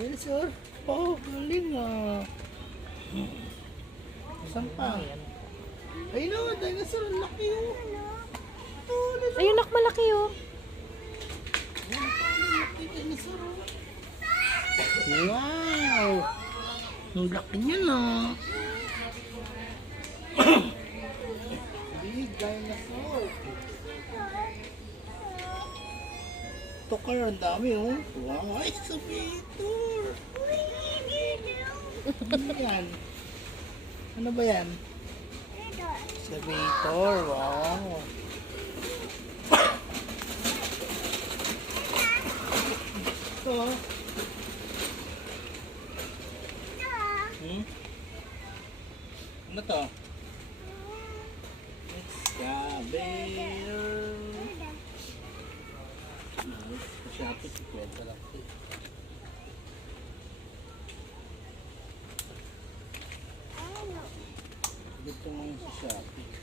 Dinosaur? Oh, galing ah. Saan pa? Ayun o, dinosaur. Ang laki oh. Ayun, nak, malaki oh. Laki dinosaur oh. Wow! Ang laki niya na. Big dinosaur. Tokar, ang dami oh. Wow, ay, sabitor. Ano yan? Ano ba yan? Sabitor, wow. Ito oh. Ano to? Excavator. Shopee si Kwenta lang. Gusto mo yung sa Shopee.